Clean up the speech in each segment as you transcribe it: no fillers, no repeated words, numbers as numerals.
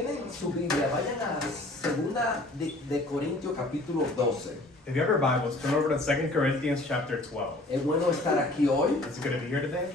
tienen su Biblia, vayan a segunda de Corintios capítulo 12. If you have your Bibles, turn over to 2 Corinthians chapter 12. Es bueno estar aquí hoy. It's good to be here today.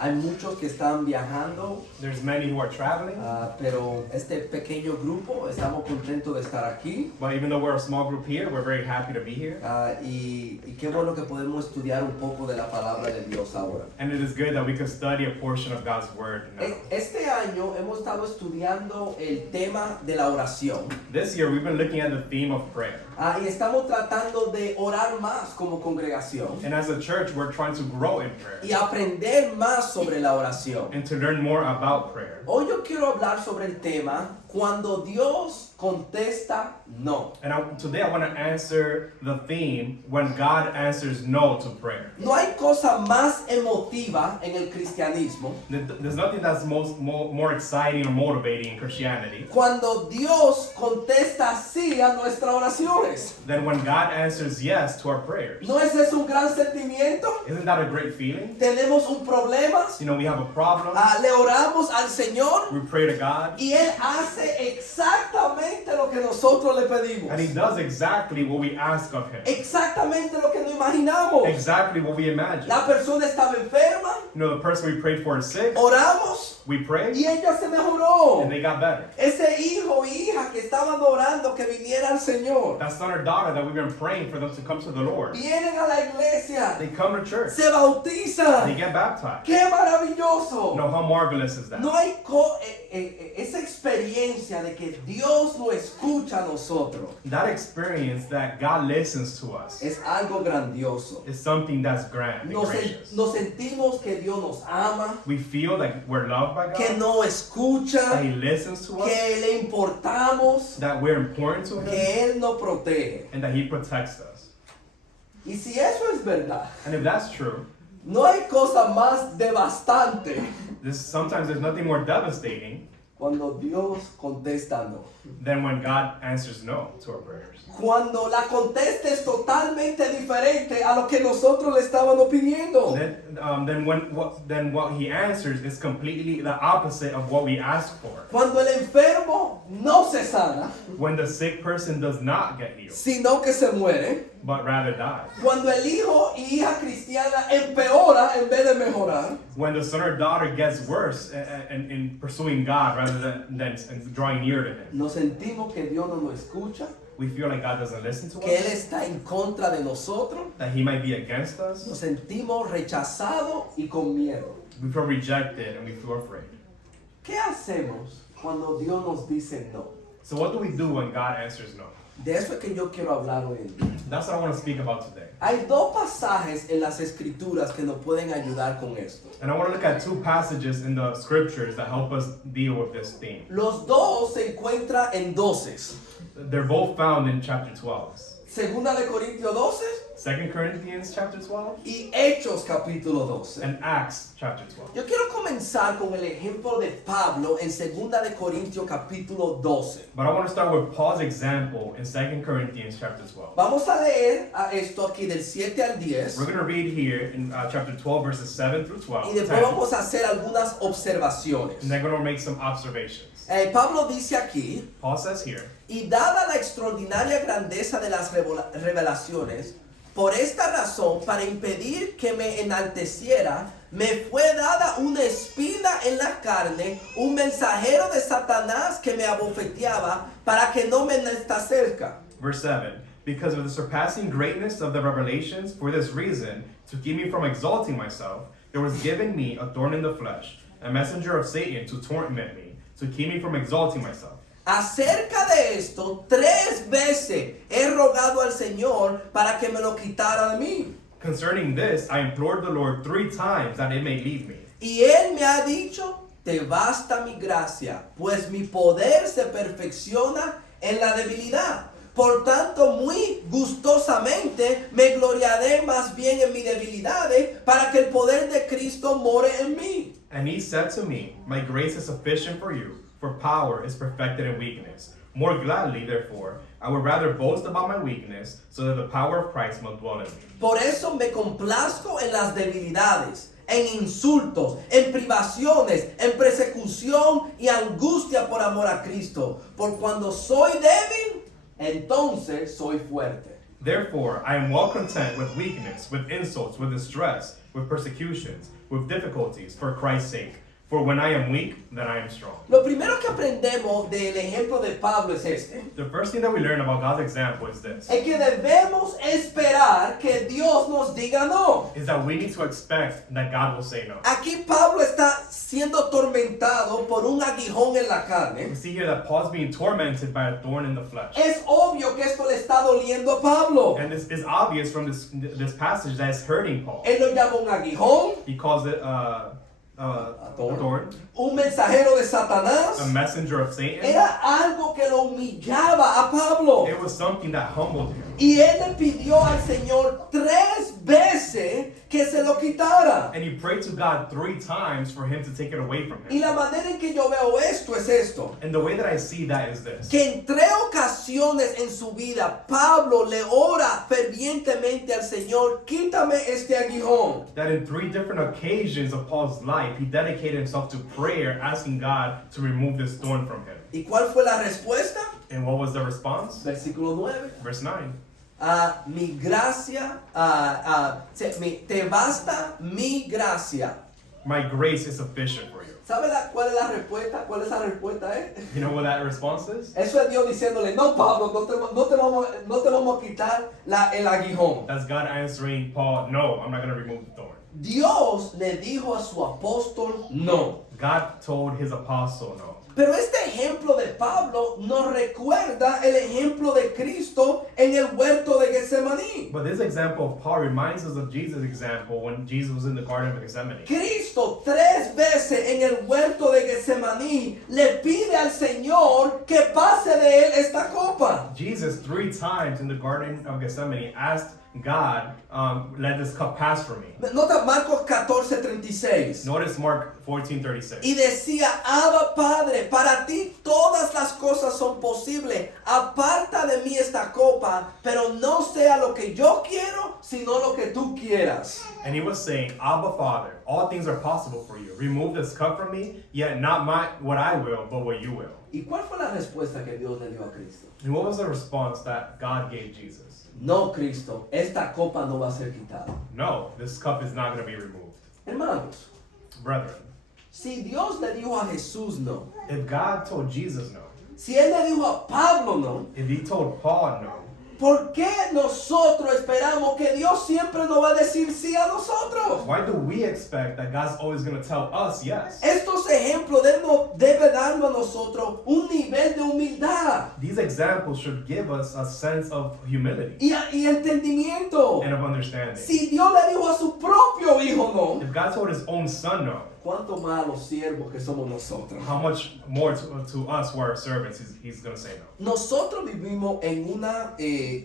Hay muchos que están viajando, There's many who are traveling, pero este pequeño grupo estamos contentos de estar aquí. but even though we're a small group here, we're very happy to be here. Y qué bueno que podemos estudiar un poco de la palabra de Dios ahora. And it is good that we can study a portion of God's Word now. Este año hemos estado estudiando el tema de la oración. This year, we've been looking at the theme of prayer. Y estamos tratando de orar más como congregación And as a church, we're trying to grow in prayer y aprender más sobre la oración. and to learn more about prayer. Hoy yo quiero hablar sobre el tema Cuando Dios contesta no. And today I want to answer the theme when God answers no to prayer. No hay cosa más emotiva en el cristianismo There's nothing that's more exciting or motivating in Christianity cuando Dios contesta sí a nuestras oraciones. than when God answers yes to our prayers. ¿No es eso un gran sentimiento? Isn't that a great feeling? Tenemos un problema, You know, we have a problem, le oramos al Señor we pray to God, y Él hace exactamente lo que nosotros le pedimos. and He does exactly what we ask of Him. Exactamente lo que no imaginamos. Exactly what we imagine. La persona estaba enferma, You know, the person we prayed for is sick, oramos we prayed, y ella se mejoró. and they got better. Ese hijo o hija que estaban orando que viniera al Señor, That son or daughter that we've been praying for them to come to the Lord, vienen a la iglesia, they come to church, se bautizan. they get baptized. ¡Qué maravilloso! No, how marvelous is that? No hay esa experiencia de que Dios nos escucha a nosotros. That experience that God listens to us Es algo grandioso. is something that's grand and gracious. Nos sentimos que Dios nos ama, We feel like we're loved by que God, nos escucha, that He listens to us, que le importamos, that we're important to Him, que Él nos protege. and that He protects us. Y si eso es verdad, And if that's true, no hay cosa más devastante sometimes there's nothing more devastating cuando Dios contesta no. than when God answers no to our prayers. Cuando la contesta es totalmente diferente a lo que nosotros le estábamos pidiendo. Then what He answers is completely the opposite of what we ask for. Cuando el enfermo no se sana, When the sick person does not get healed, sino que se muere. but rather dies. Cuando el hijo y hija cristiana empeora en vez de mejorar. When the son or daughter gets worse in pursuing God rather than drawing near to Him, Nos sentimos que Dios no nos escucha, we feel like God doesn't listen to que Él us, está en contra de nosotros. that He might be against us. Nos sentimos rechazados y con miedo. We feel rejected and we feel afraid. ¿Qué hacemos cuando Dios nos dice no? So what do we do when God answers no? De eso es que yo quiero hablar hoy en día. That's what I want to speak about today. Hay dos pasajes en las escrituras que nos pueden ayudar con esto. And I want to look at two passages in the scriptures that help us deal with this theme. Los dos se encuentran en doces. They're both found in chapter 12. Segunda de Corintios 12 2 Corinthians chapter 12 y Hechos capítulo 12. and Acts chapter 12. Yo quiero comenzar con el ejemplo de Pablo en Segunda de Corintios capítulo 12. But I want to start with Paul's example in 2 Corinthians chapter 12. Vamos a leer esto aquí del 7 al 10 We're going to read here in chapter 12 verses 7 through 12. y después vamos a hacer algunas observaciones. And then we're going to make some observations. Pablo dice aquí, Paul says here, y dada la extraordinaria grandeza de las revelaciones, por esta razón, para impedir que me enalteciera, me fue dada una espina en la carne, un mensajero de Satanás que me abofeteaba para que no me enaltezca. verse 7, because of the surpassing greatness of the revelations, for this reason, to keep me from exalting myself, there was given me a thorn in the flesh, a messenger of Satan to torment me, to keep me from exalting myself. Acerca de esto, 3 veces he rogado al Señor para que me lo quitara de mí. Concerning this, I implored the Lord 3 times that it may leave me. Y Él me ha dicho, te basta mi gracia, pues mi poder se perfecciona en la debilidad. Por tanto, muy gustosamente me gloriaré más bien en mis debilidades para que el poder de Cristo more en mí. And he said to me, my grace is sufficient for you, for power is perfected in weakness. More gladly, therefore, I would rather boast about my weakness, so that the power of Christ may dwell in me. Por eso me complazco en las debilidades, en insultos, en privaciones, en persecución y angustia por amor a Cristo. Por cuando soy débil, entonces soy fuerte. Therefore, I am well content with weakness, with insults, with distress, with persecutions, with difficulties, for Christ's sake. For when I am weak, then I am strong. Lo primero que aprendemos del ejemplo de Pablo es este. The first thing that we learn about God's example is this. Es que debemos esperar que Dios nos diga no. Is that we need to expect that God will say no. Aquí Pablo está siendo atormentado por un aguijón en la We carne. see here that Paul's being tormented by a thorn in the flesh. Es obvio que esto le está doliendo a Pablo. And this is obvious from this passage that it's hurting Paul. Él lo llama un aguijón, He calls it a thorn, un mensajero de Satanás. a messenger of Satan. Era algo que lo humillaba a Pablo. It was something that humbled him. Y él le pidió al Señor 3 veces que se lo quitara. And he prayed to God 3 times for him to take it away from Y him. la manera en que yo veo esto es esto. And the way that I see that is this. Que en 3 ocasiones en su vida Pablo le ora fervientemente al Señor, quítame este aguijón. That in 3 different occasions of Paul's life, he dedicated himself to prayer, asking God to remove this thorn from him. ¿Y cuál fue la respuesta? And what was the response? Versículo 9. Verse 9. Mi gracia, te basta mi gracia. My grace is sufficient for you. ¿Sabe cuál es la respuesta? ¿Cuál esa respuesta es? You know what that response is? Eso es Dios diciéndole, no Pablo, no te vamos a quitar el aguijón. That's God answering Paul, no, I'm not going to remove the thorn. Dios le dijo a su apóstol no. God told his apostle no. Pero este ejemplo de Pablo nos recuerda el ejemplo de Cristo en el huerto de Getsemaní. But this example of Paul reminds us of Jesus' example when Jesus was in the Garden of Gethsemane. Cristo 3 veces en el huerto de Getsemaní le pide al Señor que pase de él esta copa. Jesus 3 times in the Garden of Gethsemane asked God, let this cup pass from me. Nota Marcos 14:36. Notice Mark 14:36. Y decía, Abba Padre, para ti todas las cosas son posibles. Aparta de mí esta copa, pero no sea lo que yo quiero, sino lo que tú quieras. And he was saying, Abba Father, all things are possible for you. Remove this cup from me, yet not what I will, but what you will. ¿Y cuál fue la respuesta que Dios le dio a Cristo? And what was the response that God gave Jesus? No, Cristo, esta copa no va a ser quitada. No, this cup is not going to be removed. Hermanos, Brethren, si Dios le dijo a Jesús no, if God told Jesus no, si Él le dijo a Pablo no, if he told Paul no, ¿por qué nosotros esperamos que Dios siempre nos va a decir sí a nosotros? why do we expect that God's always going to tell us yes? Estos ejemplos deben darnos a nosotros un nivel de humildad These examples should give us a sense of humility y entendimiento. and of understanding. Si Dios le dijo a su propio hijo no, If God told his own son no, ¿cuánto más los siervos que somos nosotros? how much more to us who are servants he's going to say no. Nosotros vivimos en una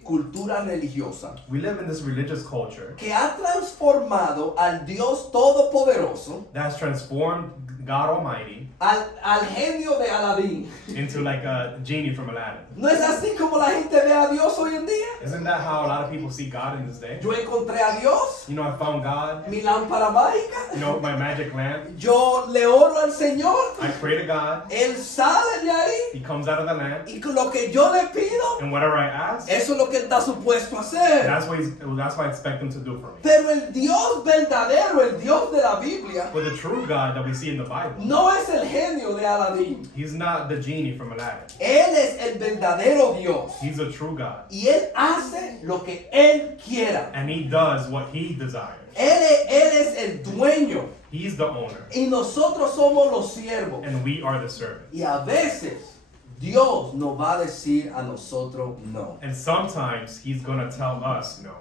cultura religiosa We live in this religious culture que ha transformado al Dios Todopoderoso, that's transformed God Almighty al genio de Aladín. into like a genie from Aladdin. ¿No es así como la gente ve a Dios hoy en día? Isn't that how a lot of people see God in this day? Yo encontré a Dios, You know, I found God, mi lámpara mágica, you know, my magic lamp. yo le oro al Señor, I pray to God, Él sale de ahí he comes out of the lamp, y lo que yo le pido, and whatever I ask, eso es lo que Él está supuesto a hacer. that's what I expect him to do for me. Pero el Dios verdadero, el Dios de la Biblia, But the true God that we see in the Bible, no es el genio de Aladín. he's not the genie from Aladdin. Él es el verdadero Dios. He's a true God. Y Él hace lo que Él quiera. And he does what he desires. Él es el dueño. He's the owner. Y nosotros somos los siervos. And we are the servants. Y a veces Dios nos va a decir a nosotros no. And sometimes he's going to tell us no.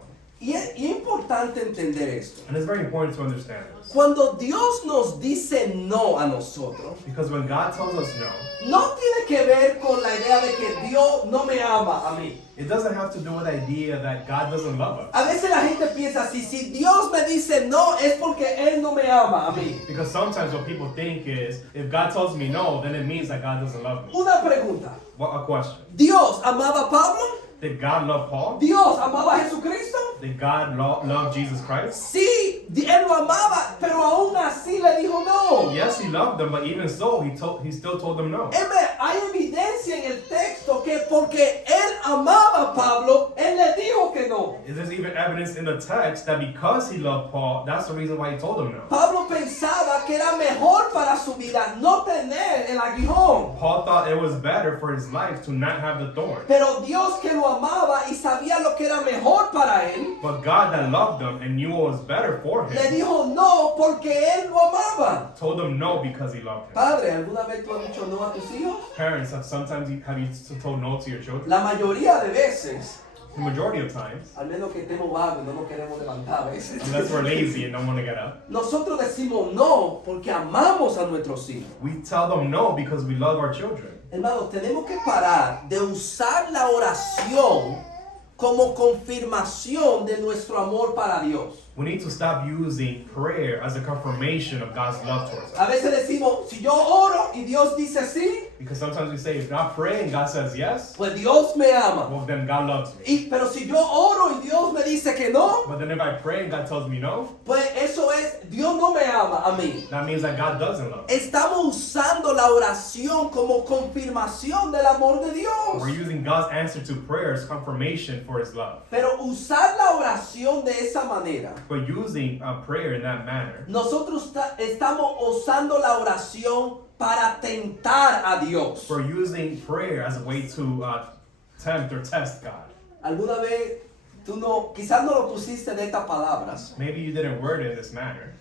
Y es importante entender esto. And it's very important to understand this. Cuando Dios nos dice no a nosotros, Because when God tells us no, no tiene que ver con la idea de que Dios no me ama a mí. it doesn't have to do with the idea that God doesn't love us. A veces la gente piensa así, si Dios me dice no es porque Él no me ama a mí. Because sometimes what people think is, if God tells me no, then it means that God doesn't love me. Una pregunta, What a question. ¿Dios amaba a Pablo? Did God love Paul? ¿Dios amaba a Jesucristo? Did God love Jesus Christ? Sí, él lo amaba, pero aún así le dijo no. Yes, he loved them, but even so, he still told them no. Hay evidencia en el texto que porque él amaba a Pablo, él le dijo que no. There's even evidence in the text that because he loved Paul, that's the reason why he told him no. Pablo pensaba que era mejor para su vida no tener el aguijón. Paul thought it was better for his life to not have the thorn. Pero Dios que lo amaba y sabía lo que era mejor para él, But God that loved him and knew what was better for le him, dijo no porque él lo amaba. told him no because he loved him. Padre, ¿alguna vez tú has dicho no a tus hijos? Parents, have you told no to your children? La mayoría de veces, The majority of times, al menos que estemos vagos y no nos queremos levantar a veces, unless we're lazy and don't want to get up, nosotros decimos no porque amamos a nuestros hijos. we tell them no because we love our children. Hermanos, tenemos que parar de usar la oración como confirmación de nuestro amor para Dios. We need to stop using prayer as a confirmation of God's love towards us. A veces decimos, si yo oro y Dios dice sí, Because sometimes we say, if I pray and God says yes, pues Dios me ama. well then God loves me. Pero si yo oro y Dios me dice que no, But then if I pray and God tells me no, pues eso es, Dios no me ama a mí. that means that God doesn't love me. Estamos usando la oración como confirmación del amor de Dios. We're using God's answer to prayer as confirmation for His love. Pero usar la oración de esa manera, But using prayer in that manner, nosotros estamos usando la oración para tentar a Dios. we're using prayer as a way to tempt or test God. ¿Alguna vez tú no, quizás no lo pusiste de estas palabras, Maybe you didn't word it in this manner,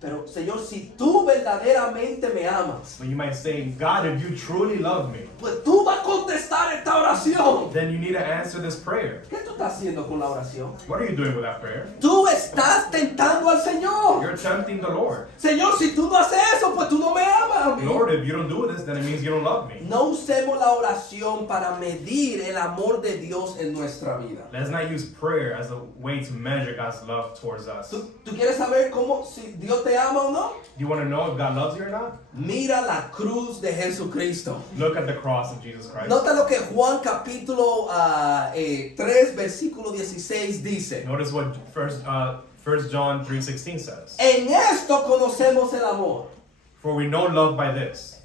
pero Señor, si tú verdaderamente me amas, but you might say, God, if you truly love me, pues tú vas a contestar esta oración. then you need to answer this prayer. ¿Qué tú estás haciendo con la oración? What are you doing with that prayer? Tú estás tentando al Señor. You're tempting the Lord. Señor, si tú no haces eso, pues tú no me amas a mí. Lord, if you don't do this, then it means you don't love me. No usemos la oración para medir el amor de Dios en nuestra vida. Let's not use prayer as a way to measure God's love towards us. Do ¿Tú quieres saber cómo, si Dios te ama o no? you want to know if God loves you or not? Mira la cruz de Jesucristo. Look at the cross of Jesus Christ. Nota lo que Juan capítulo 3 versículo 16 dice. Notice what First John 3:16 says. En esto conocemos el amor. For we know love by this.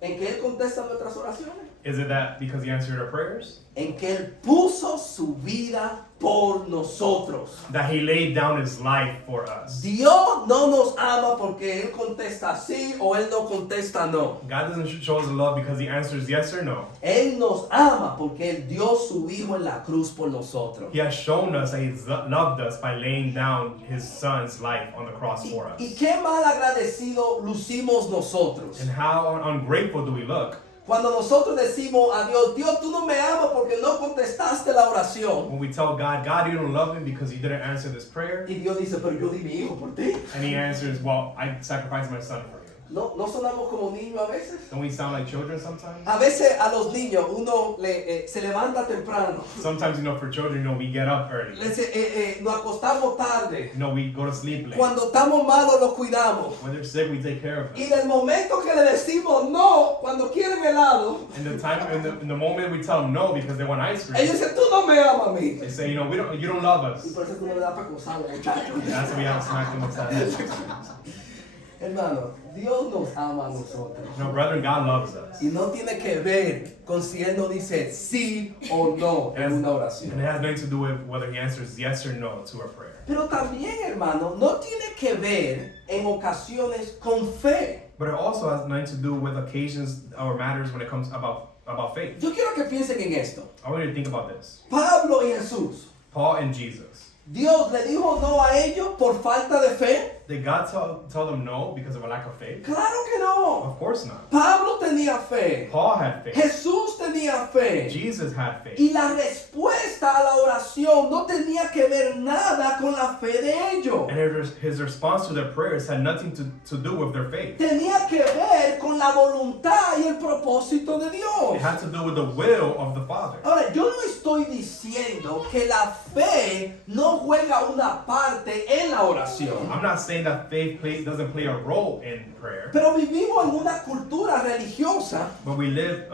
¿En que Él contesta nuestras oraciones? Is it that because He answered our prayers? En que Él puso su vida por nosotros. That He laid down His life for us. Dios no nos ama porque Él contesta sí o Él no contesta no. God doesn't show us love because He answers yes or no. Él nos ama porque Él dio su Hijo en la cruz por nosotros. He has shown us that He's loved us by laying down His Son's life on the cross for us. Y qué mal agradecido lucimos nosotros. And how ungrateful do we look Cuando nosotros decimos a Dios, Dios, tú no me amas porque no contestaste la oración. when we tell God, God, you don't love me because you didn't answer this prayer. Y Dios dice, pero yo di mi hijo por ti. And He answers, well, I sacrificed my son for you. ¿No sonamos como niños a veces? Don't we sound like children sometimes? A veces a los niños uno se levanta temprano. Sometimes, for children, we get up early. Nos acostamos tarde. We go to sleep late. Cuando estamos malos los cuidamos. When they're sick, we take care of Y them. del momento que le decimos no, cuando quieren helado, In the moment we tell them no because they want ice cream, ellos dicen, tú no me amas a mí. they say, you don't love Y us. por eso tú no le das para acosarlo, muchachos. That's why we have to smack them upside. Hermano, Dios nos ama a nosotros. No, brethren, God loves us. Y no tiene que ver con si Él nos dice sí o no en una And oración. it has nothing to do with whether He answers yes or no to our prayer. Pero también, hermano, no tiene que ver en ocasiones con fe. But it also has nothing to do with occasions or matters when it comes about faith. Yo quiero que piensen en esto. I want you to think about this. Pablo y Jesús. Paul and Jesus. Dios le dijo no a ellos por falta de fe. Did God tell them no because of a lack of faith? Claro que no. Of course not. Pablo tenía fe. Paul had faith. Jesús tenía fe. Jesus had faith. Y la respuesta a la oración no tenía que ver nada con la fe de ellos. And his response to their prayers had nothing to do with their faith. Tenía que ver con con la voluntad y el propósito de It Dios. had to do with the will of the Father. Ahora, yo no estoy diciendo que la fe no juega una parte en la oración. I'm not saying that faith doesn't play a role in prayer, Pero vivimos en una cultura religiosa but we live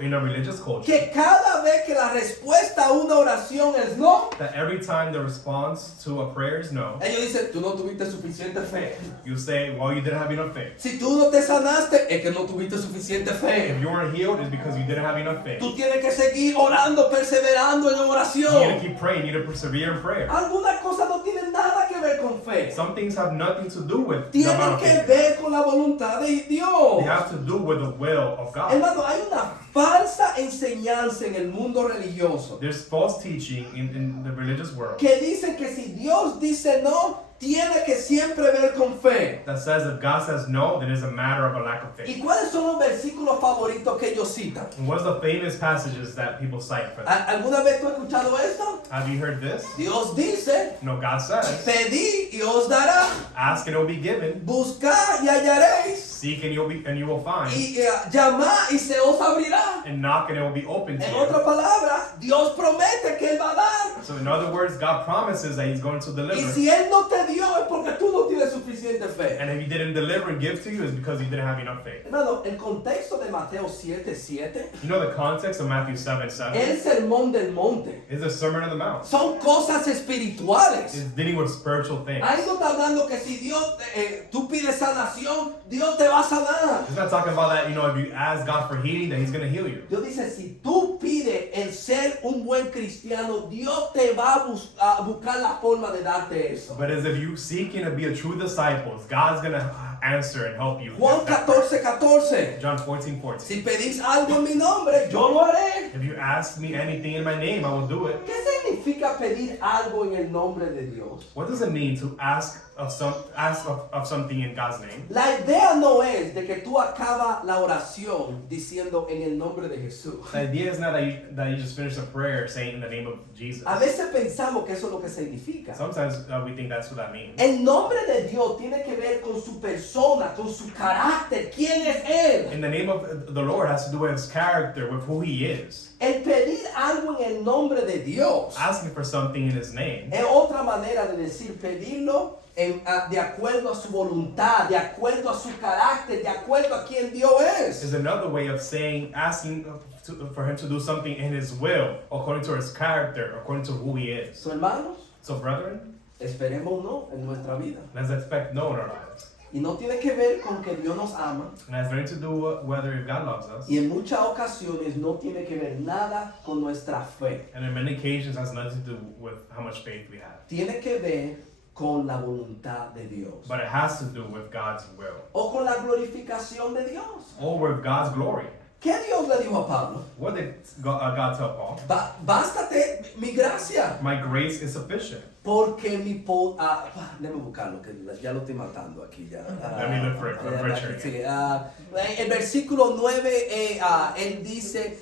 in a religious culture que cada vez que la respuesta a una oración es no, that every time the response to a prayer is no, ellos dicen, tú no tuviste suficiente fe. you say, well, you didn't have enough faith. Si tú no te sanaste, es que no tuviste suficiente If fe. you weren't healed, it's because you didn't have enough faith. Tú tienes que seguir orando, perseverando en You need to oración. keep praying, you need to persevere in prayer. Algunas cosas no tienen nada que ver con fe. Some things have nothing to do with the Tienen amount of que faith. ver con la voluntad de Dios. They have to do with the will of God. Hermano, hay una falsa enseñanza en el mundo religioso There's false teaching in the religious world que dice que si Dios dice no, tiene que siempre ver con fe. that says if God says no, then it's a matter of a lack of ¿Y faith. cuáles son los versículos favoritos que ellos citan? And what's the famous passages that people cite for that? ¿Alguna vez tú has escuchado esto? Have you heard this? Dios dice, No, God says, pedid y os dará, ask and it will be given, buscad y hallaréis, seek and you will find, y llamad y se os abrirá. and knock and it will be open to En you. otras palabras, Dios promete que Él va a dar. So in other words, God promises that He's going to Y deliver. si Él no te dio es porque tú no tienes suficiente fe. And if He didn't deliver and give to you, it's because you didn't have enough faith. Hermano, el contexto de Mateo 7:7, You know the context of Matthew 7:7 el sermón del monte, is the Sermon on the Mount. son cosas espirituales. It's dealing with spiritual things. Ahí no está hablando que si Dios, tú pides sanación, Dios te va a sanar. It's not talking about that, if you ask God for healing, that He's going to heal you. Dios dice, si tú pides el ser un buen cristiano, Dios te va a buscar la forma de darte eso. But as if you seeking to be a true disciple, God's going to answer and help you. Juan 14:14. John 14:14. Si pedís algo en mi nombre, yo lo haré. If you ask me anything in my name, I will do it. ¿Qué significa pedir algo en el nombre de Dios? What does it mean to ask of something in God's name? La idea no es de que tú acabas la oración diciendo en el nombre de Jesús. The idea is not that you just finish a prayer saying in the name of Jesus. A veces pensamos que eso es lo que significa. Sometimes we think that's what that means. El nombre de Dios tiene que ver con su persona, con su carácter. ¿Quién es Él? In the name of the Lord has to do with His character, with who He is. El pedir algo en el nombre de Dios Asking for something in His name es otra manera de decir pedirlo de acuerdo a su voluntad, de acuerdo a su carácter, de acuerdo a quien Dios es. is another way of asking for Him to do something in His will, according to His character, according to who He is. So, hermanos, So, brethren, esperemos no en nuestra vida. let's expect no in our lives. Y no tiene que ver con que Dios nos ama. And it has nothing to do whether if God loves us. Y en muchas ocasiones no tiene que ver nada con nuestra fe. And in many occasions, it has nothing to do with how much faith we have. Tiene que ver con la voluntad de Dios. But it has to do with God's will. O con la glorificación de Dios. Or with God's glory. ¿Qué Dios le dijo a Pablo? What did God tell Paul? Bástate mi gracia. My grace is sufficient. Porque déjame buscarlo, que ya lo estoy matando aquí ya. Let me look for it. I'm butchering it. Sí, el versículo 9, él dice,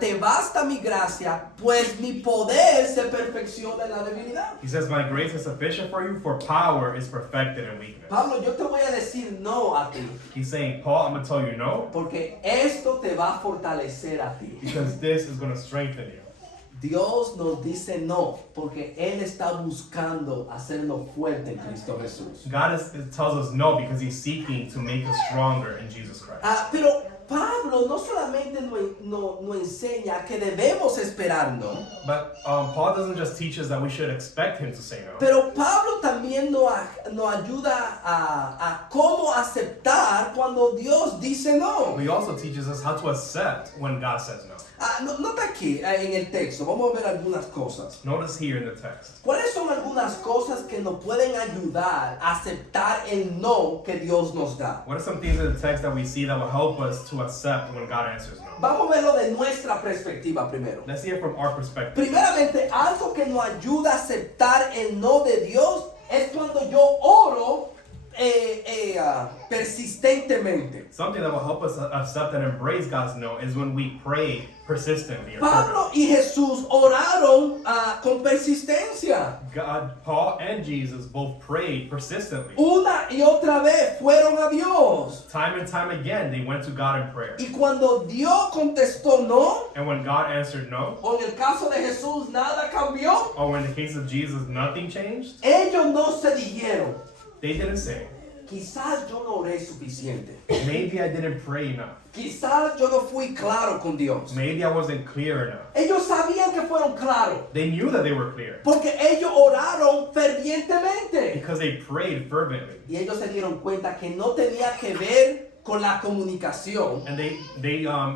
te basta mi gracia, pues mi poder se perfecciona en la debilidad. He says, my grace is sufficient for you, for power is perfected in weakness. Pablo, yo te voy a decir no a ti, He's saying, Paul, I'm going to tell you no, porque esto te va a fortalecer a ti. because this is going to strengthen you. Dios nos dice no, porque Él está buscando hacernos fuerte en Cristo Jesús. God tells us no because He's seeking to make us stronger in Jesus Christ. Pero Pablo no solamente nos enseña que debemos esperar no, But Paul doesn't just teach us that we should expect Him to say no. pero Pablo también nos ayuda a cómo aceptar cuando Dios dice no. He also teaches us how to accept when God says no. Nota aquí en el texto, vamos a ver algunas cosas. Notice here in the text. ¿Cuáles son algunas cosas que nos pueden ayudar a aceptar el no que Dios nos da? What are some things in the text that we see that will help us to accept when God answers no? Vamos a verlo de nuestra perspectiva primero. Let's see it from our perspective. Primeramente, algo que nos ayuda a aceptar el no de Dios es cuando yo oro persistentemente. Something that will help us accept and embrace God's no is when we pray persistently. Or Pablo y Jesús oraron con persistencia. God, Paul and Jesus both prayed persistently. Una y otra vez fueron a Dios. Time and time again, they went to God in prayer. Y cuando Dios contestó no, And when God answered no, o en el caso de Jesús nada cambió, or in the case of Jesus, nothing changed, ellos no se dijeron, they didn't say, quizás yo no oré suficiente. maybe I didn't pray enough. Quizás yo no fui claro con Dios. Maybe I wasn't clear enough. Ellos sabían que fueron claros, They knew that they were clear porque ellos oraron fervientemente. because they prayed fervently. Y ellos se dieron cuenta que no tenía que ver con la comunicación. And they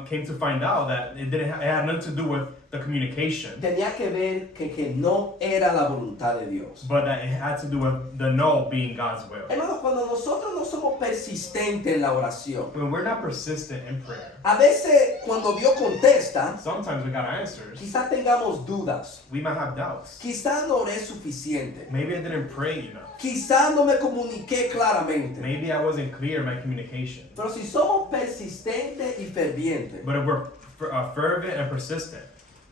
came to find out that it had nothing to do with the communication, Tenía que ver que no era la voluntad de Dios. but that it had to do with the no being God's will. Hermanos, cuando nosotros no somos persistentes en la oración, When we're not persistent in prayer, a veces cuando Dios contesta, sometimes we got answers. quizás tengamos dudas. We might have doubts. Quizás no oré suficiente. Maybe I didn't pray enough. Quizás no me comuniqué claramente. Maybe I wasn't clear in my communication. Pero si somos persistentes y fervientes, But if we're fervent and persistent,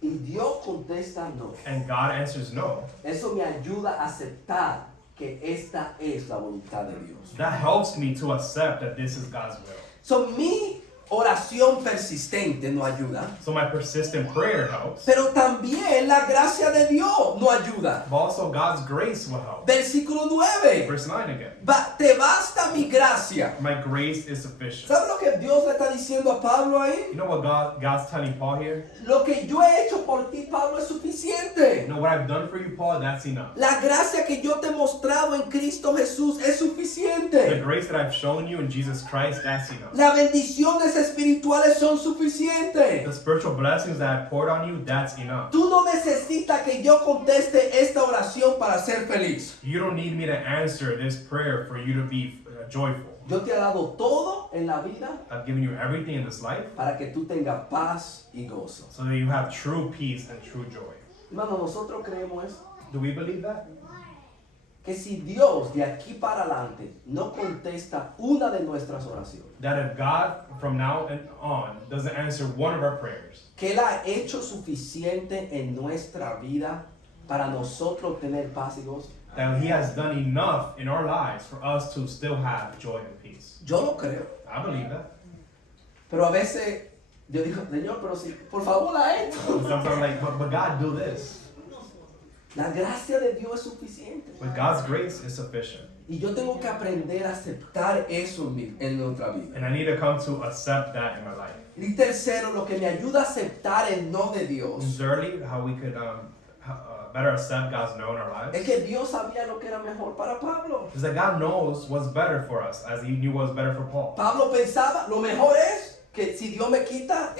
y Dios contesta no, and God answers no, eso me ayuda a aceptar que esta es la voluntad de Dios. that helps me to accept that this is God's will. So, mi oración persistente nos ayuda, So my persistent prayer helps, pero también la gracia de Dios nos ayuda. but also God's grace will help. Versículo 9. Verse 9 again. Te basta mi gracia. My grace is sufficient. ¿Sabes lo que Dios le está diciendo a Pablo ahí? You know what God's telling Paul here? Lo que yo he hecho por ti, Pablo, es suficiente. You know what I've done for you, Paul? That's enough. La gracia que yo te he mostrado en Cristo Jesús es The suficiente. grace that I've shown you in Jesus Christ, that's enough. Las bendiciones espirituales son suficientes. The spiritual blessings that I've poured on you, that's enough. Tú no necesitas que yo conteste esta oración para ser feliz. You don't need me to answer this prayer for you to be joyful. Yo te he dado todo en la vida I've given you everything in this life para que tú tengas paz y gozo. so that you have true peace and true joy. Hermano, nosotros creemos eso. Do we believe that? Que si Dios de aquí para adelante no contesta una de nuestras oraciones, That if God from now and on doesn't answer one of our prayers, que Él ha hecho suficiente en nuestra vida para nosotros tener paz y gozo. that He has done enough in our lives for us to still have joy and peace. Yo lo creo. I believe that. Pero a veces yo digo, Señor, pero si, por favor, a esto. Sometimes I'm like, but God, do this. La gracia de Dios es suficiente. But God's grace is sufficient. Y yo tengo que aprender a aceptar eso en nuestra vida. And I need to come to accept that in my life. Y tercero, lo que me ayuda a aceptar el no de And Dios thirdly, how we could better accept God's no in our lives es que Dios sabía lo que era mejor para Pablo. is that God knows what's better for us, as He knew what was better for Paul. Pablo pensaba, lo mejor es que si Dios me quita,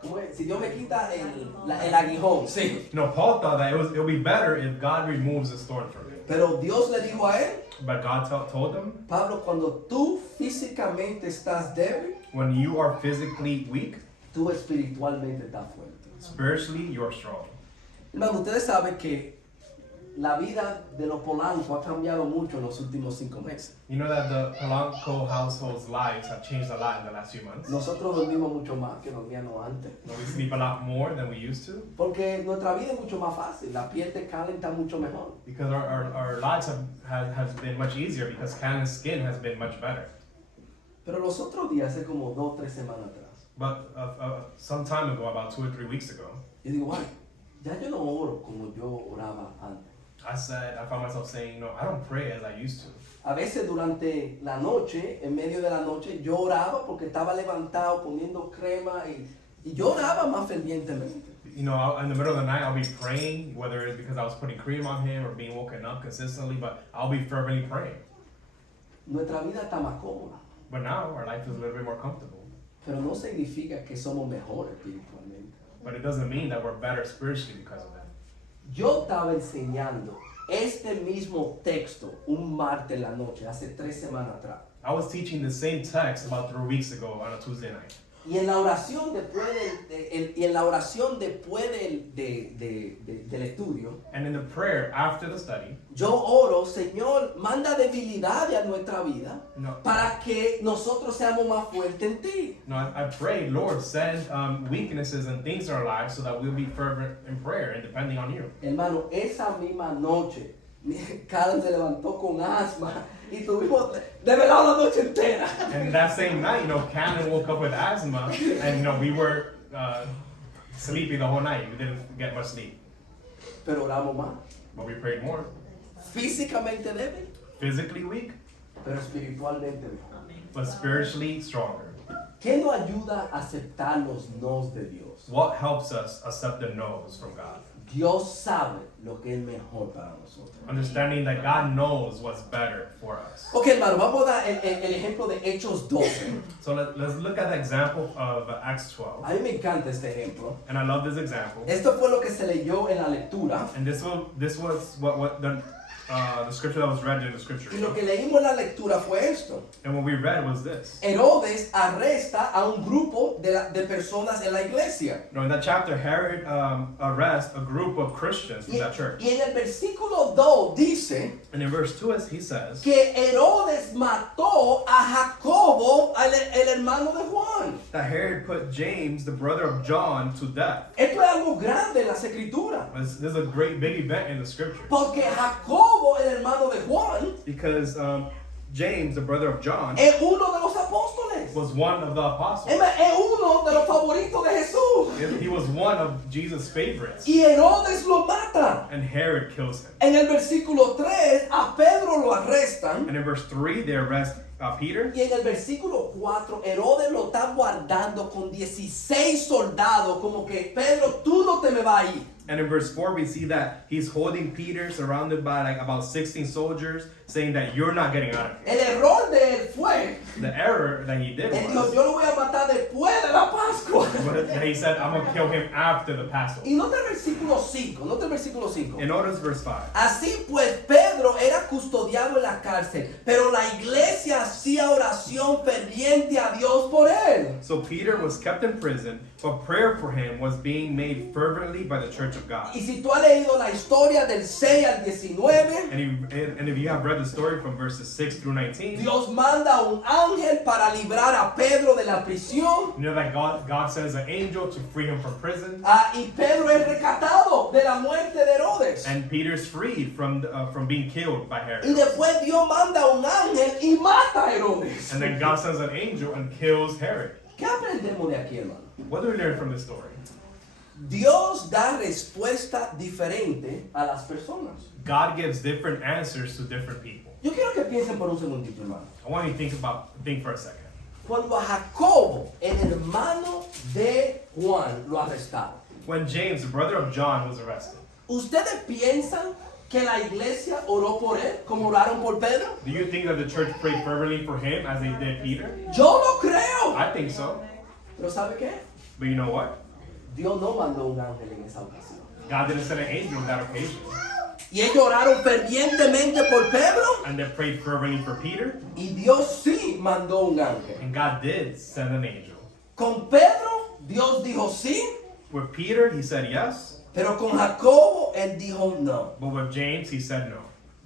¿cómo es? Si Dios me quita el aguijón, sí. You know, Paul thought that it would be better if God removes this thorn from me. Pero Dios le dijo a él, But God told him, Pablo, cuando tú físicamente estás débil, when you are physically weak, tú espiritualmente estás fuerte. spiritually you're strong. Hermano, ustedes saben que la vida de los Polanco ha cambiado mucho en los últimos 5 meses. You know that the Polanco household's lives have changed a lot in the last few months. Nosotros dormimos mucho más que dormíamos antes. We sleep a lot more than we used to Porque nuestra vida es mucho más fácil. La piel te calienta mucho mejor. because our lives have been much easier because Canon's skin has been much better. Pero los otros días, hace como 2 o 3 semanas atrás, But some time ago, about 2 or 3 weeks ago, yo digo, ay, ya yo no oro como yo oraba antes. I found myself saying, no, I don't pray as I used to. A veces durante la noche, en medio de la noche, yo oraba porque estaba levantado poniendo crema y yo oraba más fervientemente. You know, in the middle of the night, I'll be praying, whether it's because I was putting cream on him or being woken up consistently, but I'll be fervently praying. Nuestra vida está más cómoda, But now, our life is a little bit more comfortable. pero no significa que somos mejores espiritualmente. But it doesn't mean that we're better spiritually because of that. Yo estaba enseñando este mismo texto un martes en la noche, hace 3 semanas atrás. I was teaching the same text about 3 weeks ago on a Tuesday night. Y en la oración después del estudio, And in the prayer after the study, yo oro, Señor, manda debilidades a nuestra vida No. para que nosotros seamos más fuertes en ti. I pray, Lord, send weaknesses and things in our lives so that we'll be fervent in prayer and depending on you. Hermano, esa misma noche, Karen se levantó con asma y tuvimos de velado la noche entera. And that same night, Cannon woke up with asthma, and we were sleepy the whole night. We didn't get much sleep, Pero oramos más. but we prayed more. Físicamente débil, Physically weak, pero espiritualmente débil. but spiritually stronger. ¿Qué nos ayuda a aceptar los nos de Dios? What helps us accept the no's from God? Dios sabe lo que es mejor para nosotros. Understanding that God knows what's better for us. Ok, hermano, vamos a dar el ejemplo de Hechos 12. So let's look at the example of Acts 12. A mí me encanta este ejemplo. And I love this example. Esto fue lo que se leyó en la lectura. And this was what the scripture that was read in the scripture. Y lo que leímos en la lectura fue esto. And what we read was this. Herodes arresta a un grupo de personas en la iglesia. In that chapter, Herod arrests a group of Christians from that church. Y en el versículo 2 dice And in verse 2, he says que Herodes mató a Jacobo, el hermano de Juan. that Herod put James, the brother of John, to death. Esto es algo grande en las escrituras. This is a great big event in the scripture. Porque Jacobo, el hermano de Juan, Because James, the brother of John, es uno de los apóstoles. was one of the apostles. Es uno de los favoritos de Jesús. He was one of Jesus' favorites. Y Herodes lo mata. And Herod kills him. En el versículo 3 a Pedro lo arrestan. And in verse 3, they arrest Peter. Y en el versículo 4 Herodes lo está guardando con 16 soldados. Como que Pedro, tú no te me vas a ir. And in verse 4, we see that he's holding Peter surrounded by about 16 soldiers, saying that you're not getting out of here. El error de él fue, The error that he did él dijo, was yo lo voy a matar después de la Pascua. that he said, I'm going to kill him after the Passover. Y nota el versículo 5, nota el versículo 5. And notice verse 5. Así pues, Pedro era custodiado en la cárcel, pero la iglesia hacía oración ferviente a Dios por él. So Peter was kept in prison, but prayer for him was being made fervently by the church of God. Y si tú has leído la historia del 6 al 19, And if you have read the story from verses 6 through 19, Dios manda un ángel para librar a Pedro de la prisión. you know that God sends an angel to free him from prison. Y Pedro es rescatado de la muerte de Herodes. And Peter's freed from being killed by Herod. Y después Dios manda un ángel y mata a Herodes. And then God sends an angel and kills Herod. ¿Qué aprendemos de aquí, hermano? What do we learn from this story? Dios da respuesta diferente a las personas. God gives different answers to different people. Yo quiero que piensen por un segundito, hermano. I want you to think for a second. Cuando a Jacobo, el hermano de Juan, lo arrestaron, When James, the brother of John, was arrested, ¿ustedes piensan que la iglesia oró por él como oraron por Pedro? do you think that the church prayed fervently for him as they did Peter? Yo lo creo. I think so. Pero ¿sabe qué? But you know what? Dios no mandó un ángel en esa ocasión. God didn't send an angel on that occasion. Y ellos oraron fervientemente por Pedro. And they prayed fervently for Peter. Y Dios sí mandó un ángel. And God did send an angel. Con Pedro, Dios dijo sí. With Peter, he said yes. Pero con Jacobo, él dijo no. But with James, he said no.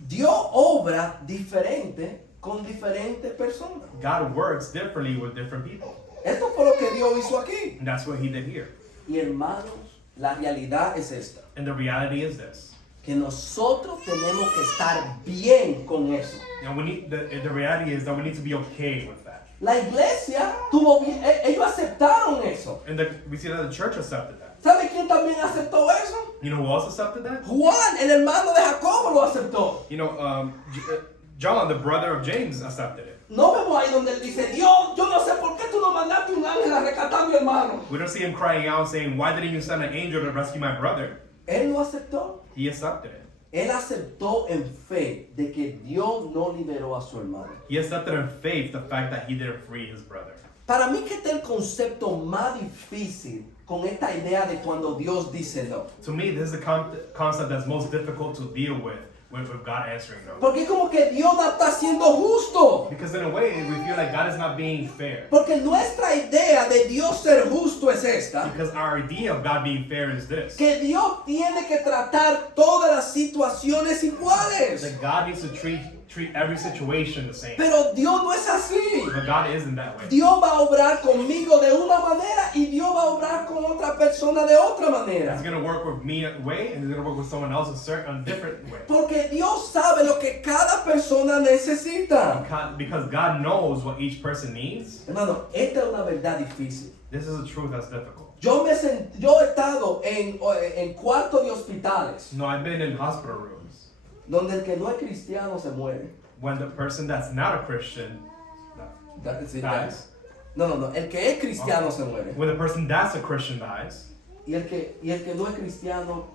Dios obra diferente con diferentes personas. God works differently with different people. Esto fue lo que Dios hizo aquí. And that's what he did here. Y hermanos, la realidad es esta. And the reality is this. Que nosotros tenemos que estar bien con eso. And the reality is that we need to be okay with that. La iglesia tuvo bien, ellos aceptaron eso. And we see that the church accepted that. ¿Sabe quién también aceptó eso? You know who else accepted that? Juan, el hermano de Jacobo, lo aceptó. You know, John, the brother of James, accepted it. No vemos ahí donde él dice, Dios, yo no sé por qué tú no mandaste un ángel a rescatar a mi hermano. We don't see him crying out saying, why didn't you send an angel to rescue my brother? Él lo aceptó. He accepted it. Él aceptó en fe de que Dios no liberó a su hermano. He accepted in faith the fact that he didn't free his brother. Para mí que este es el concepto más difícil con esta idea de cuando Dios dice no. To me, this is the concept that's most difficult to deal with with God answering no. Porque como que Dios no está siendo justo. Because in a way, we feel like God is not being fair. Porque nuestra idea de Dios ser justo es esta. Because our idea of God being fair is this. Que Dios tiene que tratar todas las situaciones iguales. That God needs to treat every situation the same. Pero Dios no es así. But God isn't that way. Dios va a obrar conmigo de una manera y Dios va a obrar con otra persona de otra manera. He's going to work with me a way and He's going to work with someone else a different way. Porque Dios sabe lo que cada persona necesita. Because God knows what each person needs. Hermano, esta es una verdad difícil. This is a truth that's difficult. Yo he estado en cuartos de hospitales No, I've been in hospital rooms donde el que no es cristiano se muere. when the person that's not a Christian dies. No, el que es cristiano se muere. When the person that's a Christian dies. Y el que no es cristiano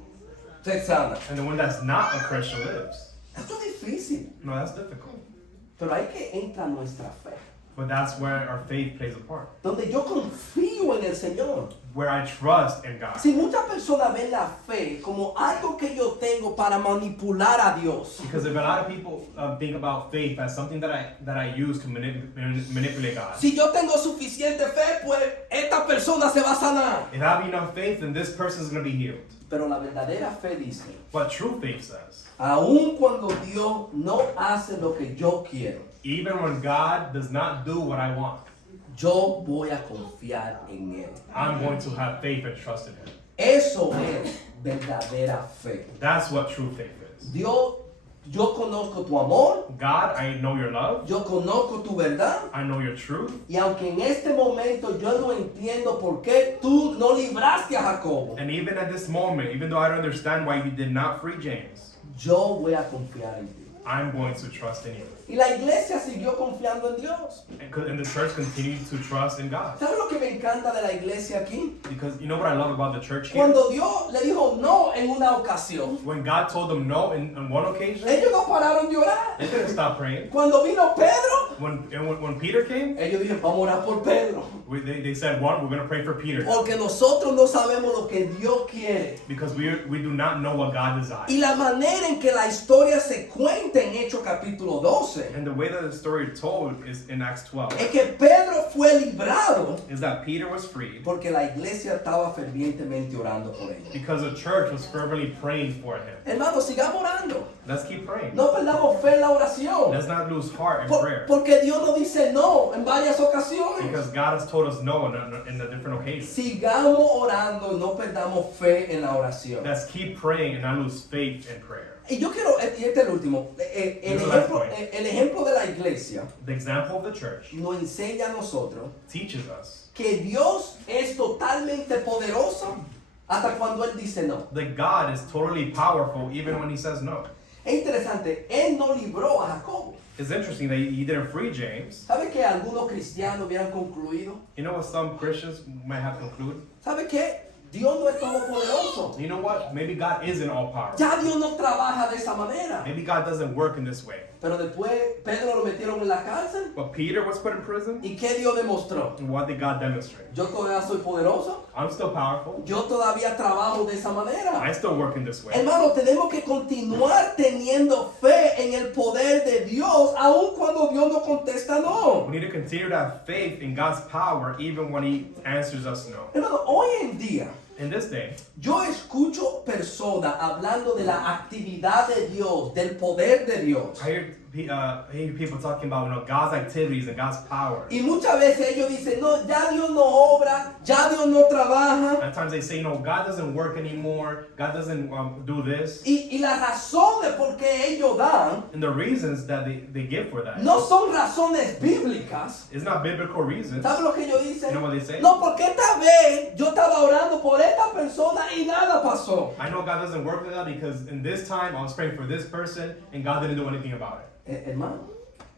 se sana. And the one that's not a Christian lives. Esto es difícil, No, that's difficult. pero ahí que entra nuestra fe. But that's where our faith plays a part. Donde yo confío en el Señor. Where I trust in God. Si muchas personas ven la fe como algo que yo tengo para manipular a Dios. Because if a lot of people think about faith as something that I use to manipulate God. Si yo tengo suficiente fe, pues esta persona se va a sanar. If I have enough faith, then this person is going to be healed. Pero la verdadera fe dice, What true faith says, aun cuando Dios no hace lo que yo quiero, even when God does not do what I want, yo voy a confiar en Él. I'm going to have faith and trust in Him. Eso es verdadera fe. That's what true faith is. Dios, yo conozco tu amor, God, I know your love. yo conozco tu verdad, I know your truth. y aunque en este momento yo no entiendo por qué tú no libraste a Jacobo, And even at this moment, even though I don't understand why you did not free James, yo voy a confiar en ti. I'm going to trust in you. Y la iglesia siguió confiando en Dios. And the church continues to trust in God. ¿Sabes lo que me encanta de la iglesia aquí? Because you know what I love about the church here? Cuando Dios le dijo no en una ocasión, When God told them no on one occasion, ellos no pararon de orar. they didn't stop praying. Cuando vino Pedro, When Peter came, ellos dijeron, vamos a orar por Pedro. they said, one, we're going to pray for Peter. Porque nosotros no sabemos lo que Dios quiere. Because we do not know what God desires. Y la manera en que la historia se cuenta en Hechos capítulo 12 And the way that the story is told is in Acts 12. es que Pedro fue librado Is that Peter was freed porque la iglesia estaba fervientemente orando por él. because the church was fervently praying for him. Hermanos, sigamos orando. Let's keep praying. No perdamos fe en la oración. Let's not lose heart in prayer. Porque Dios nos dice no en varias ocasiones. Because God has told us no in the different occasions. Sigamos orando, no perdamos fe en la oración. Let's keep praying and not lose faith in prayer. Y yo quiero, y este es el último, el ejemplo de la iglesia The example of the church nos enseña a nosotros teaches us que Dios es totalmente poderoso hasta cuando Él dice no. that God is totally powerful even when He says no. Es interesante, Él no libró a Jacobo. It's interesting that He didn't free James. ¿Sabe que algunos cristianos hubieran concluido? You know what some Christians might have concluded? ¿Sabe qué? Dios no es todopoderoso. You know what? Maybe God isn't all powerful. Ya Dios no trabaja de esa manera. Maybe God doesn't work in this way. Pero después Pedro lo metieron en la cárcel. But Peter was put in prison. ¿Y qué Dios demostró? And what did God demonstrate? Yo todavía soy poderoso. I'm still powerful. Yo todavía trabajo de esa manera. I still work in this way. Hermano, tenemos que continuar teniendo fe en el poder de Dios, aun cuando Dios no contesta no. We need to continue to have faith in God's power even when He answers us no. Hermano, hoy en día, In this day, yo escucho personas hablando de la actividad de Dios, del poder de Dios. I hear people talking about God's activities and God's power. Y muchas veces ellos dicen, no, ya Dios no obra, ya Dios no trabaja. Sometimes they say, no, God doesn't work anymore. God doesn't do this. Y las razones por qué ellos dan And the reasons that they give for that, no son razones bíblicas. it's not biblical reasons. ¿Sabes lo que ellos dicen? You know what they say? No, porque esta vez yo estaba orando por esta persona y nada pasó. I know God doesn't work with that because in this time I was praying for this person and God didn't do anything about it. Hermano,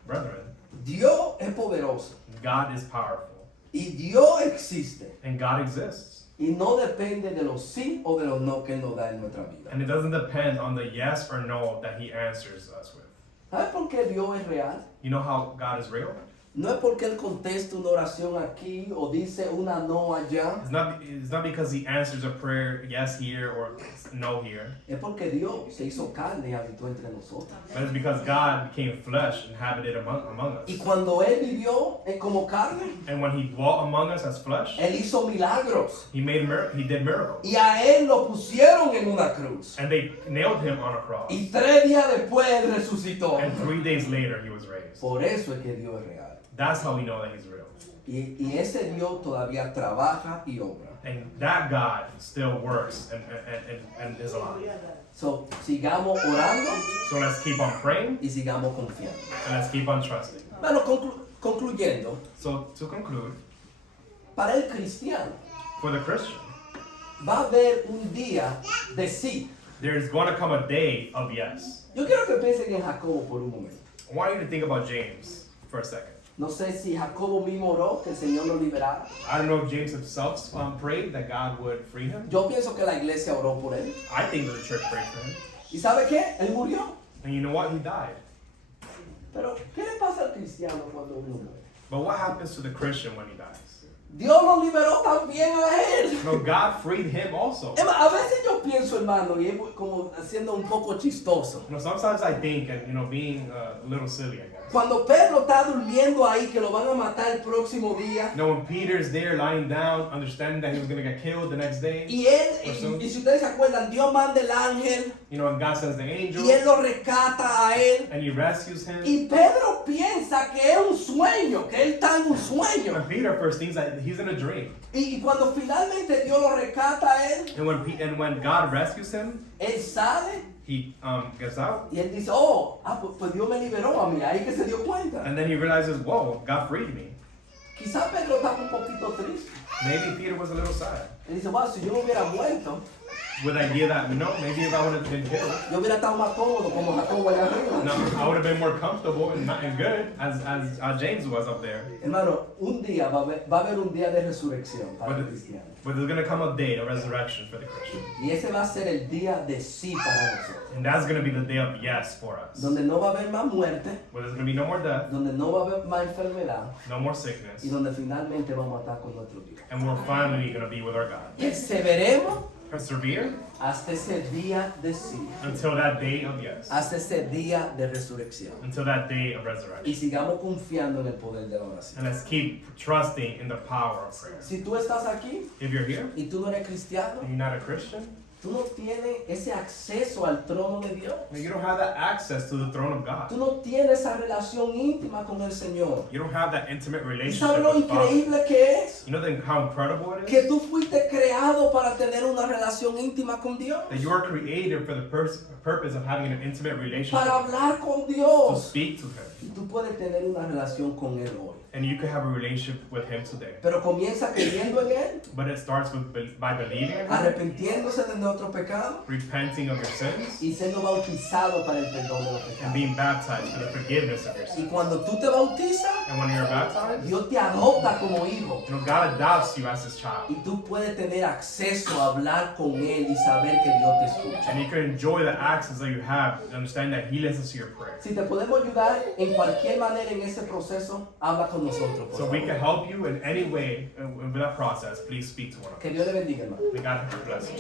Brethren, Dios es poderoso God is powerful y Dios existe and God exists. y no depende de los sí o de los no que Él nos da en nuestra vida. And it doesn't depend on the yes or no that He answers us with. ¿Sabes por qué Dios es real? You know how God is real? No es porque Él contesta una oración aquí o dice una no allá. It's not because he answers a prayer yes here or no here. Es porque Dios se hizo carne y habitó entre nosotros. But it's because God became flesh and inhabited among us. Y cuando Él vivió como carne, And when he dwelt among us as flesh, Él hizo milagros. he did miracles. Y a Él lo pusieron en una cruz. And they nailed him on a cross. Y 3 días después Él resucitó. And 3 days later he was raised. Por eso es que Dios es real. That's how we know that he's real. Y ese Dios todavía trabaja y obra. And that God still works and is alive. So, sigamos orando So let's keep on praying y sigamos confiando. and let's keep on trusting. Bueno, concluyendo, So to conclude, para el cristiano for the Christian, va a haber un día de sí. there's going to come a day of yes. Yo quiero que piensen en Jacobo por un momento. I want you to think about James for a second. No sé si Jacobo mismo oró que el Señor lo liberara. I don't know if James himself prayed that God would free him. Yo pienso que la iglesia oró por él. I think that the church prayed for him. ¿Y sabe qué? Él murió. And you know what? He died. Pero, ¿qué le pasa al cristiano cuando uno muere? But what happens to the Christian when he dies? Dios lo liberó también a él. No, God freed him also. A veces yo pienso, hermano, y es como siendo un poco chistoso. You know, sometimes I think, and you know, being a little silly, I guess. Cuando Pedro está durmiendo ahí, que lo van a matar el próximo día. You know, when Peter's there lying down, understanding that he was going to get killed the next day. Y si ustedes se acuerdan, Dios manda el ángel. You know, and God sends the angel. Y él lo rescata a él. And he rescues him. Y Pedro piensa que es un sueño, que él está en un sueño. And Peter first thinks that he's in a dream. Y cuando finalmente Dios lo rescata a él, And when God rescues him, él sale he gets out. y él dice, pues Dios me liberó a mí, ahí que se dio cuenta. And then he realizes, whoa, God freed me. Quizás Pedro estaba un poquito triste. Maybe Peter was a little sad. Él dice, si yo no hubiera muerto, With the idea that, maybe if I would have been killed, yo hubiera estado más cómodo como Jacobo allá arriba. no, I would have been more comfortable and good as James was up there. Hermano, un día va a haber un día de resurrección para el cristiano. But there's going to come a day, a resurrection for the Christian. Y ese va a ser el día de sí para nosotros. And that's going to be the day of yes for us. Donde no va a haber más muerte, Where there's going to be no more death, donde no va a haber más enfermedad no more sickness, y donde finalmente vamos a estar con nuestro Dios. and we're finally going to be with our God. Perseveremos Persevere hasta ese día de sí, until that day of yes, hasta ese día de resurrección. until that day of Y resurrection. sigamos confiando en el poder de la oración. And let's keep trusting in the power of prayer. Si tú estás aquí If you're here y tú no eres cristiano, and you're not a Christian, tú no tienes ese acceso al trono de Dios. you don't have that access to the throne of God. Tú no tienes esa relación íntima con el Señor. You don't have that intimate ¿Y relationship sabes lo with God. increíble que es? You know how incredible it Que is? tú fuiste creado para tener una relación íntima con Dios. That you are created for the purpose of having an intimate relationship, Para hablar con to Dios. speak to Him. Y tú puedes tener una relación con Él hoy. And you can have a relationship with Him today. Pero comienza creyendo en Él, But it starts by believing in Him, arrepintiéndose de nuestro pecado repenting of your sins, y siendo bautizado para el perdón de los and pecados. being baptized for the forgiveness of your Y sins. cuando tú te bautizas, And when you're baptized, Dios te adopta como hijo. God adopts you as His child. Y tú puedes tener acceso a hablar con Él y saber que Dios te escucha. And you can enjoy the access that you have, and understand that He listens to your prayers. Si te podemos ayudar en cualquier manera en ese proceso, habla con nosotros, por So we favor. can help you in any way with that process. Please speak to one of Que us. Dios le bendiga, hermano. May God bless you.